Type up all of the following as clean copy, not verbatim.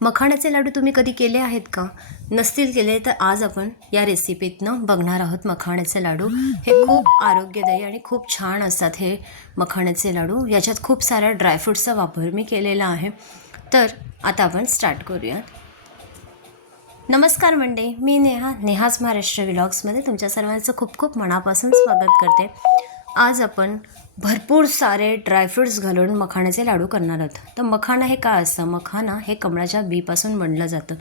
मखाण्याचे लाडू तुम्ही कधी केले आहेत का? नसतील केले तर आज आपण या रेसिपीतनं बघणार आहोत मखाण्याचे लाडू. हे खूप आरोग्यदायी आणि खूप छान असतात हे मखाण्याचे लाडू. याच्यात खूप साऱ्या ड्रायफ्रूट्सचा वापर मी केलेला आहे. तर आता आपण स्टार्ट करूयात. नमस्कार मंडळी, मी नेहाज महाराष्ट्र व्लॉग्समध्ये तुमच्या सर्वांचं खूप खूप मनापासून स्वागत करते. आज आपण भरपूर सारे ड्रायफ्रूट्स घालून मखाण्याचे लाडू करणार आहोत. तर मखाना हे काय असतं? मखाना हे कमळाच्या बीपासून बनलं जातं.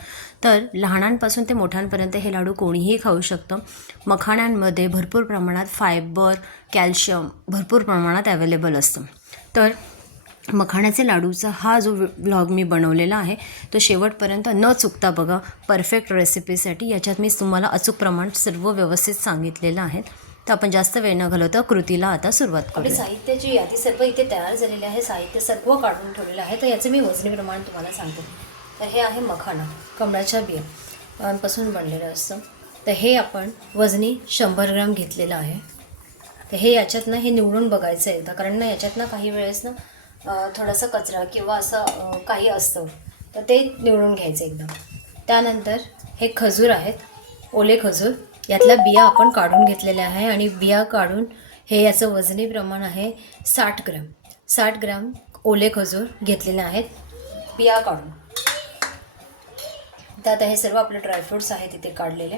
तर लहानांपासून ते मोठ्यांपर्यंत हे लाडू कोणीही खाऊ शकतं. मखाण्यांमध्ये भरपूर प्रमाणात फायबर, कॅल्शियम भरपूर प्रमाणात अवेलेबल असतं. तर मखाण्याचे लाडूचा हा जो व्लॉग मी बनवलेला आहे तो शेवटपर्यंत न चुकता बघा. परफेक्ट रेसिपीसाठी याच्यात मी तुम्हाला अचूक प्रमाण सर्व व्यवस्थित सांगितलेलं आहे. तर आपण जास्त वेळ न घालवता कृतीला आता सुरुवात करू. आपली साहित्याची यादी सर्व इथे तयार झालेली आहे. साहित्य सर्व काढून ठेवलेलं आहे. तर याचं मी वजनी प्रमाण तुम्हाला सांगते. तर हे आहे मखाना, कमळाच्या बियांपासून बनलेलं असतं. तर हे आपण वजनी 100 ग्राम घेतलेलं आहे. तर हे याच्यातनं हे निवडून बघायचं एकदा, कारण ना याच्यातनं काही वेळेस ना थोडासा कचरा किंवा असं काही असतं, तर ते निवडून घ्यायचं एकदा. त्यानंतर हे खजूर आहेत, ओले खजूर. यातल्या बिया आपण काढून घेतलेल्या आहे आणि बिया काढून हे याचं वजनी प्रमाण आहे 60 ग्राम. 60 ग्राम ओले खजूर घेतलेले आहेत बिया काढून. तर आता हे सर्व आपले ड्रायफ्रूट्स आहेत इथे काढलेले.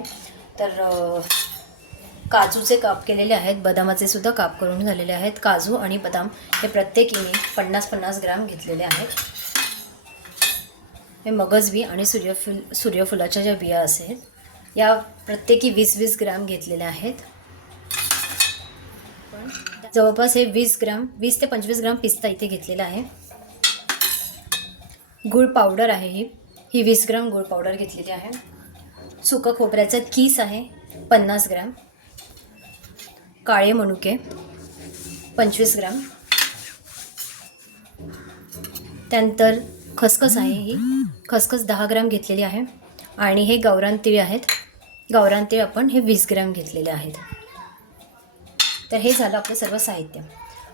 तर काजूचे काप केलेले आहेत, बदामाचे सुद्धा काप करून झालेले आहेत. काजू आणि बदाम हे प्रत्येकी मी 50-50 ग्राम घेतलेले आहेत. हे मगज बी आणि सूर्यफुलाच्या ज्या बिया असेल या प्रत्येकी 20-20 ग्राम घेतलेल्या आहेत. जवळपास हे 20 ते 25 ग्राम पिस्ता इथे घेतलेला आहे. गूळ पावडर आहे ही 20 ग्राम गूळ पावडर घेतलेली आहे. सुकं खोबऱ्याचा कीस आहे 50 ग्राम. काळे मनुके 25 ग्राम. त्यानंतर खसखस आहे, ही खसखस 10 ग्राम घेतलेली आहे. आणि हे गावरान तीळ आहेत. गावरान तीळ आपण हे 20 ग्राम घेतलेले आहेत. तर हे झालं आपलं सर्व साहित्य.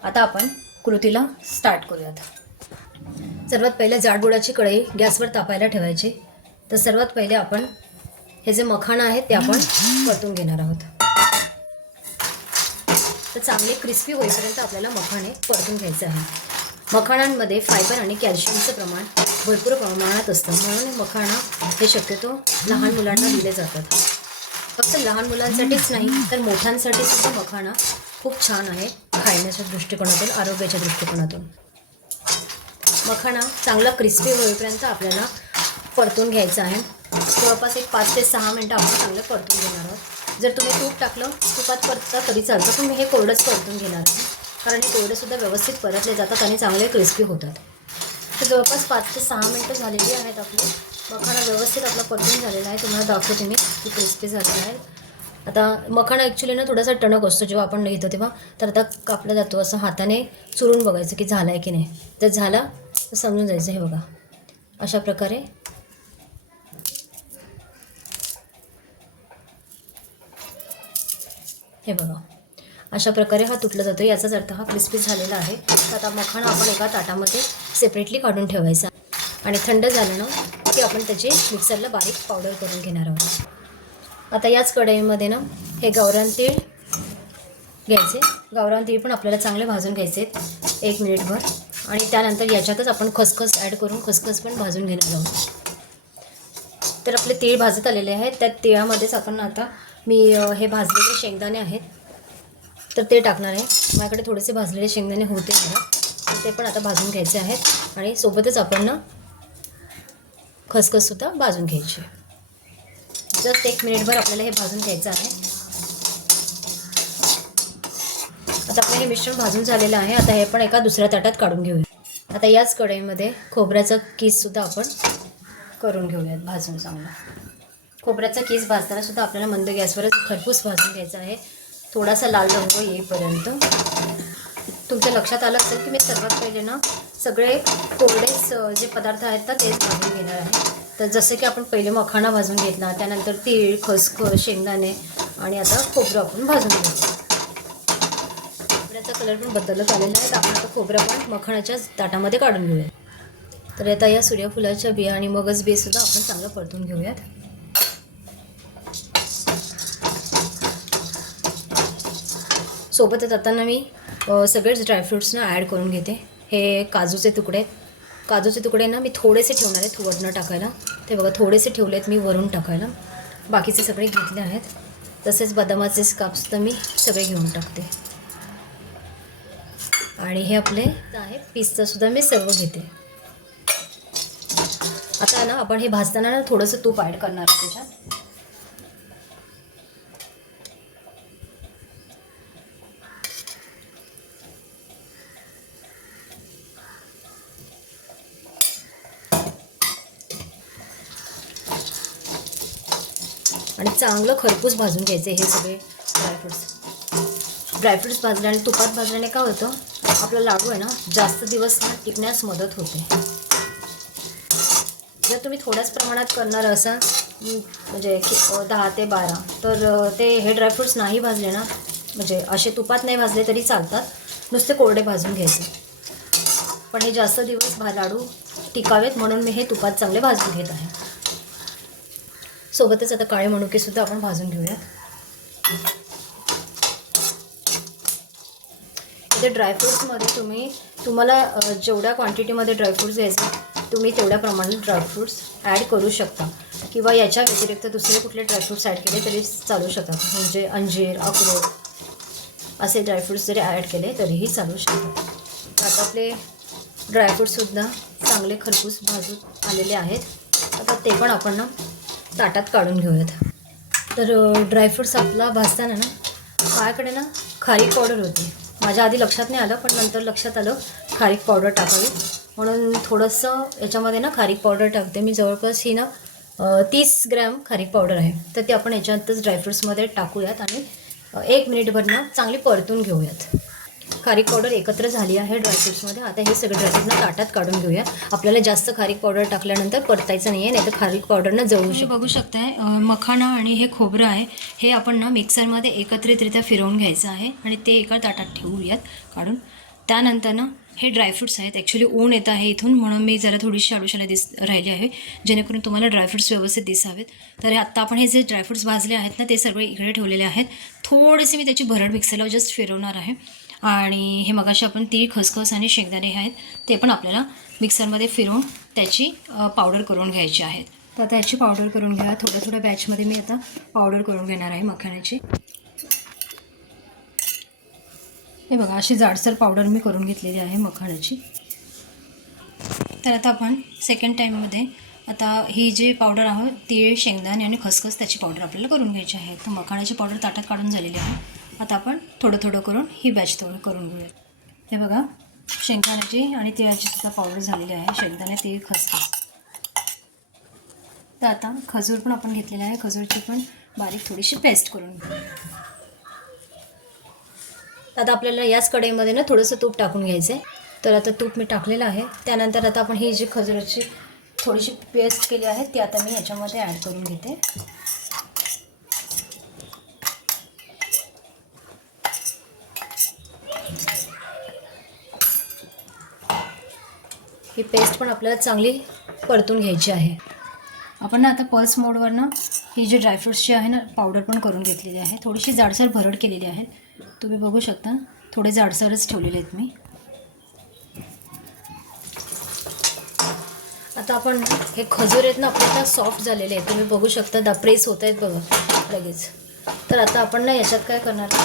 आता आपण कृतीला स्टार्ट करूयात. सर्वात पहिले जाडबुडाची कढई गॅसवर तापायला ठेवायची. तर सर्वात पहिले आपण हे जे मखाना आहे ते आपण परतून घेणार आहोत. तर चांगले क्रिस्पी होईपर्यंत आपल्याला मखाणे परतून घ्यायचे आहे. मखाण्यांमध्ये फायबर आणि कॅल्शियमचं प्रमाण भरपूर प्रमाणात असतं, म्हणून मखाणा हे शक्यतो लहान मुलांना दिले जातात. फक्त लहान मुलांसाठीच नाही तर मोठ्यांसाठी सुद्धा मखाणा खूप छान आहे खाण्याच्या दृष्टिकोनातून, आरोग्याच्या दृष्टिकोनातून. मखाणा चांगला क्रिस्पी होईपर्यंत आपल्याला परतून घ्यायचा आहे. जवळपास एक 5 ते 6 मिनटं आपण चांगलं परतून घेणार आहोत. जर तुम्ही तूप टाकलं, तुपात परतता तरी चालतं, पण मी हे कोरडंच परतून घेणार आहे, कारण हे कोरडेसुद्धा व्यवस्थित परतले जातात आणि चांगले क्रिस्पी होतात. तर जवळपास 5 ते 6 मिनटं झालेली आहेत. आपली मखाना व्यवस्थित आपला परतून झालेला आहे. तुम्हाला दाखवते मी की क्रिस्पी झालेला आहे. आता मखाना ॲक्च्युली ना थोडासा टणक असतो जेव्हा आपण लिहितो तेव्हा. तर आता कापला जातो, असं हाताने चुरून बघायचं की झाला आहे की नाही. जर झाला तर समजून जायचं. हे बघा, अशा प्रकारे हे बघा, अशा प्रकारे हा तुटला जातो. याचाच अर्थ हा क्रिस्पी झालेला आहे. तर आता मखाना आपण एका ताटामध्ये सेपरेटली काढून ठेवायचा आणि थंड झालं ना की आपण त्याची मिक्सरला बारीक पावडर करून घेणार आहोत. आता याच कढईमध्ये ना हे गावरान तीळ घ्यायचे. गावरान तीळ पण आपल्याला चांगले भाजून घ्यायचे 1 मिनिटभर. आणि त्यानंतर याच्यातच आपण खसखस ॲड करून खसखस पण भाजून घेणार आहोत. तर आपले तीळ भाजत आलेले आहेत. त्या तिळामध्येच आपण आता मी हे भाजलेले शेंगदाणे आहेत तर ते टाकणार आहे. माझ्याकडे थोडेसे भाजलेले शेंगदाणे होते मला, तर ते पण आता भाजून घ्यायचे आहेत. आणि सोबतच आपण ना खसखससुद्धा भाजून घ्यायची. जस्ट 1 मिनिटभर आपल्याला हे भाजून घ्यायचं आहे. आता आपलं हे मिश्रण भाजून झालेलं आहे. आता हे पण एका दुसऱ्या ताटात काढून घेऊया. आता याच कढईमध्ये खोबऱ्याचा कीससुद्धा आपण करून घेऊयात भाजून चांगला. खोबऱ्याचा कीस भाजताना सुद्धा आपल्याला मंद गॅसवरच खरपूस भाजून घ्यायचा आहे, थोडासा लाल रंग येईपर्यंत. तुमच्या लक्षात आलं असेल की मी सर्वात पहिले ना सगळे कोरडेच जे पदार्थ आहेत ना तेच भाजून घेणार आहे. तर जसं की आपण पहिले मखाना भाजून घेतला, त्यानंतर तीळ, खसखस, शेंगदाणे आणि आता खोबरं आपण भाजून घेतो. खोबऱ्याचा कलर पण बदलत आलेला आहे. तर आपण आता खोबरं पण मखाण्याच्या ताटामध्ये काढून घेऊया. तर आता या सूर्यफुलाच्या बिया आणि मगज बीसुद्धा आपण चांगलं परतून घेऊयात. सोबतच आता मी सगळेच ड्रायफ्रूट्सना ॲड करून घेते. हे काजूचे तुकडे ना मी थोडेसे ठेवणार आहेत वरनं टाकायला. ते बघा थोडेसे ठेवले आहेत मी वरून टाकायला. बाकीचे सगळे घेतले आहेत. तसेच बदामाचे कापसुद्धा मी सगळे घेऊन टाकते. आणि हे आपले आहे पिस्तासुद्धा मी सर्व घेते. आता ना आपण हे भाजताना ना थोडंसं तूप ॲड करणार आहे त्याच्यात. आणि चांगलं खरपूस भाजून घ्यायचे हे सगळे ड्रायफ्रूट्स भाजले आणि तुपात भाजल्याने काय होतं, आपला लाडू आहे ना जास्त दिवस ना टिकण्यास मदत होते. जर तुम्ही थोड्याच प्रमाणात करणार असाल म्हणजे 10 ते 12 तर ते हे ड्रायफ्रूट्स नाही भाजले ना म्हणजे असे तुपात नाही भाजले तरी चालतात, नुसते कोरडे भाजून घ्यायचे. पण हे जास्त दिवस लाडू टिकावेत म्हणून मी हे तुपात चांगले भाजून घेत आहे. सोबतच आता काळे मनुकेसुद्धा आपण भाजून घेऊयात. इथे ड्रायफ्रूट्समध्ये तुम्हाला जेवढ्या क्वांटिटीमध्ये ड्रायफ्रूट्स घ्यायचे तुम्ही तेवढ्या प्रमाणात ड्रायफ्रूट्स ॲड करू शकता किंवा याच्या व्यतिरिक्त दुसरे कुठले ड्रायफ्रूट्स ॲड केले तरी चालू शकतात. म्हणजे अंजीर, अक्रोड असे ड्रायफ्रूट्स जरी ॲड केले तरीही चालू शकतात. आता आपले ड्रायफ्रूट्ससुद्धा चांगले खरपूस भाजून आलेले आहेत. आता ते पण आपण ना ताटात काढून घेऊयात. तर ड्रायफ्रूट्स आपला भाजताना ना माझ्याकडे ना खारीक पावडर होती. माझ्या आधी लक्षात नाही आलं पण नंतर लक्षात आलं खारीक पावडर टाकावी म्हणून थोडंसं याच्यामध्ये ना खारीक पावडर टाकते मी. जवळपास ही ना 30 ग्रॅम खारीक पावडर आहे. तर ती आपण याच्यातच ड्रायफ्रूट्समध्ये टाकूयात आणि 1 मिनिटभर ना चांगली परतून घेऊयात. खारीक पावडर एकत्र झाली आहे ड्रायफ्रूट्समध्ये. आता हे सगळे ड्रायफ्रूट्सना ताटात काढून घेऊया. आपल्याला जास्त खारीक पावडर टाकल्यानंतर परतायचं नाही आहे, नाही तर खारीक पावडरनं जळू शकतो. बघू शकताय मखाना आणि हे खोबरं आहे हे आपण ना मिक्सरमध्ये एकत्रितरित्या फिरवून घ्यायचं आहे आणि ते एका ताटात ठेवूयात काढून. त्यानंतर ना हे ड्रायफ्रूट्स आहेत. ॲक्च्युली ऊन येत आहे इथून म्हणून मी जरा थोडीशी आडूशाला राहिली आहे जेणेकरून तुम्हाला ड्रायफ्रूट्स व्यवस्थित दिसावेत. तर आत्ता आपण हे जे ड्रायफ्रूट्स भाजले आहेत ना ते सगळे इकडे ठेवलेले आहेत. थोडेसे मी त्याची भरड मिक्सरला जस्ट फिरवणार आहे. आणि हे मगाशी आपण तीळ, खसखस आणि शेंगदाणे आहेत ते पण आपल्याला मिक्सरमध्ये फिरवून त्याची पावडर करून घ्यायची आहेत. तर आता याची पावडर करून घ्या. थोड्या बॅचमध्ये मी आता पावडर करून घेणार आहे मखाण्याची. हे बघा अशी जाडसर पावडर मी करून घेतलेली आहे मखाण्याची. तर आता आपण सेकंड टाईममध्ये आता ही जी पावडर आहे तीळ, शेंगदाणे आणि खसखस त्याची पावडर आपल्याला करून घ्यायची आहे. तर मखाण्याची पावडर ताटात काढून झालेली आहे. आता आपण थोडं करून ही बॅच करून घेऊया. हे बघा शेंगदाण्याची आणि तिळाची सुद्धा पावडर झालेली आहे. शेंगदाणे, तीळ, खसखस. तर आता खजूर पण आपण घेतलेला आहे. खजूरची पण बारीक थोडीशी पेस्ट करून घेऊ. आता आपल्याला याच कढईमध्ये ना थोडंसं तूप टाकून घ्यायचं आहे. तर आता तूप मी टाकलेलं आहे. त्यानंतर आता आपण ही जी खजूराची थोडीशी पेस्ट केली आहे ती आता मी याच्यामध्ये ॲड करून घेते. ही पेस्ट पण आपल्याला चांगली परतून घ्यायची आहे. आपण ना आता पल्स मोडवर ना ही जी ड्रायफ्रूट्सची आहे ना पावडर पण करून घेतलेली आहे. थोडीशी जाडसर भरड केलेली आहे. तुम्ही बघू शकता थोडे जाडसरच ठेवलेले आहेत मी. आता आपण हे खजूर आहेत ना आपले आता सॉफ्ट झालेले आहेत. तुम्ही बघू शकता प्रेस होत आहेत बघा लगेच. तर आता आपण ना याच्यात काय करणार,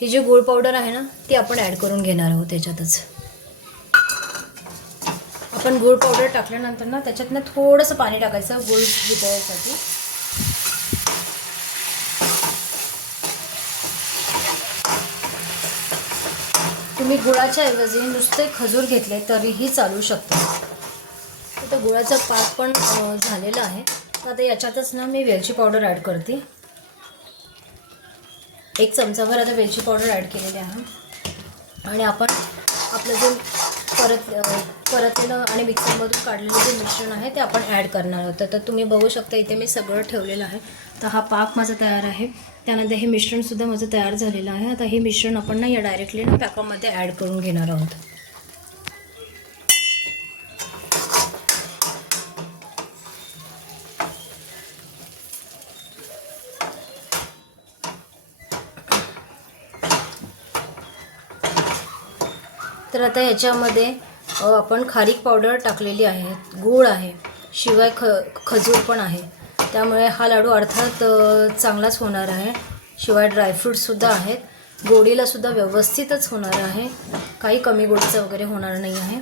ही जी गूळ पावडर आहे ना ती आपण ॲड करून घेणार आहोत त्याच्यातच. आपण गूळ पावडर टाकल्यानंतर ना त्याच्यात ना थोडंसं पाणी टाकायचं गूळ वितळण्यासाठी. तुम्ही गुळाच्या ऐवजी नुसते खजूर घेतले तरीही चालू शकतात. आता गुळाचा पाक पण झालेला आहे. आता याच्यातच ना मी वेलची पावडर ॲड करते. 1 चमचाभर आता वेलची पावडर ॲड केलेली आहे. आणि आपण आपलं जे परतलेलं आणि मिक्सरमधून काढलेलं जे मिश्रण आहे ते आपण ॲड करणार आहोत. तर तुम्ही बघू शकता इथे मी सगळं ठेवलेलं आहे. तर हा पाक माझा तयार आहे. त्यानंतर हे मिश्रणसुद्धा माझं तयार झालेलं आहे. आता हे मिश्रण आपण ना या डायरेक्टली ना पॅकामध्ये ॲड करून घेणार आहोत. तर आता याच्यामध्ये आपण खारीक पावडर टाकलेली आहे, गूळ आहे, शिवाय खजूर पण आहे. त्यामुळे हा लाडू अर्थात चांगलाच होणार आहे. शिवाय ड्रायफ्रूट्ससुद्धा आहेत. गोडीलासुद्धा व्यवस्थितच होणार आहे, काही कमी गोडीचं वगैरे होणार नाही आहे.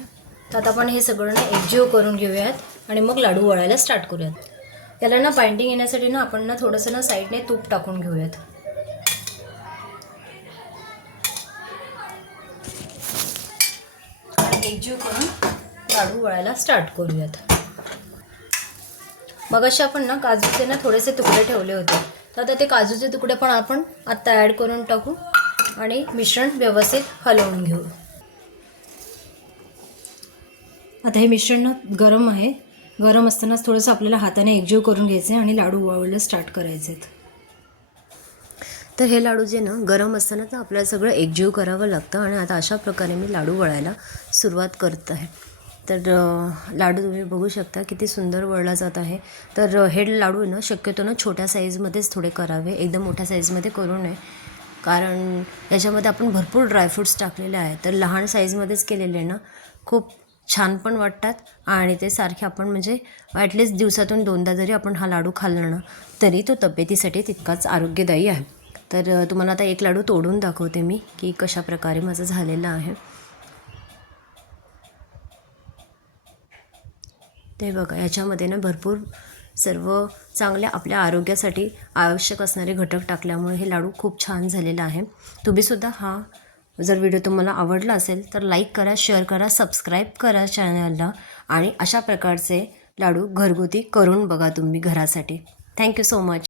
तर आता आपण हे सगळं एकजीव करून घेऊयात आणि मग लाडू वळायला स्टार्ट करूयात. याला बाइंडिंग येण्यासाठी आपण थोडंसं साईडने तूप टाकून घेऊयात. एकजीव करून लाडू वळायला स्टार्ट करूयात. मग असे आपण काजूचे थोडेसे तुकडे ठेवले होते, तर आता ते काजूचे तुकडे पण आपण आत्ता ॲड करून टाकू आणि मिश्रण व्यवस्थित हलवून घेऊ. आता हे मिश्रण गरम आहे. गरम असतानाच थोडंसं आपल्याला हाताने एकजीव करून घ्यायचं आहे आणि लाडू वळायला स्टार्ट करायचे आहेत. तर हे लाडू जे गरम असताना आपल्याला सगळं एकजीव करावं लागतं आणि आता अशा प्रकारे मी लाडू वळायला सुरुवात करत आहे. तर लाडू तुम्ही बघू शकता किती सुंदर वळला जात आहे. तर हे लाडू शक्यतो छोट्या साईजमध्येच थोडे करावे, एकदम मोठ्या साईजमध्ये करू नये, कारण याच्यामध्ये आपण भरपूर ड्रायफ्रूट्स टाकलेले आहेत. तर लहान साईजमध्येच केलेले खूप छान पण वाटतात आणि ते सारखे आपण म्हणजे ॲटलिस्ट दिवसातून 2दा जरी आपण हा लाडू खाल्ला तरी तो तब्येतीसाठी तितकाच आरोग्यदायी आहे. तर तुम्हाला आता एक लाडू तोडून दाखवते मी की कशा प्रकारे माझं झालेलं आहे. ते बघा, याच्यामध्ये भरपूर सर्व चांगल्या आपल्या आरोग्यासाठी आवश्यक असणारे घटक टाकल्यामुळे हे लाडू खूप छान झालेला आहे. तुम्हीसुद्धा हा जर व्हिडिओ तुम्हाला आवडला असेल तर लाईक करा, शेअर करा, सबस्क्राईब करा चॅनलला आणि अशा प्रकारचे लाडू घरगुती करून बघा तुम्ही घरासाठी. Thank you so much.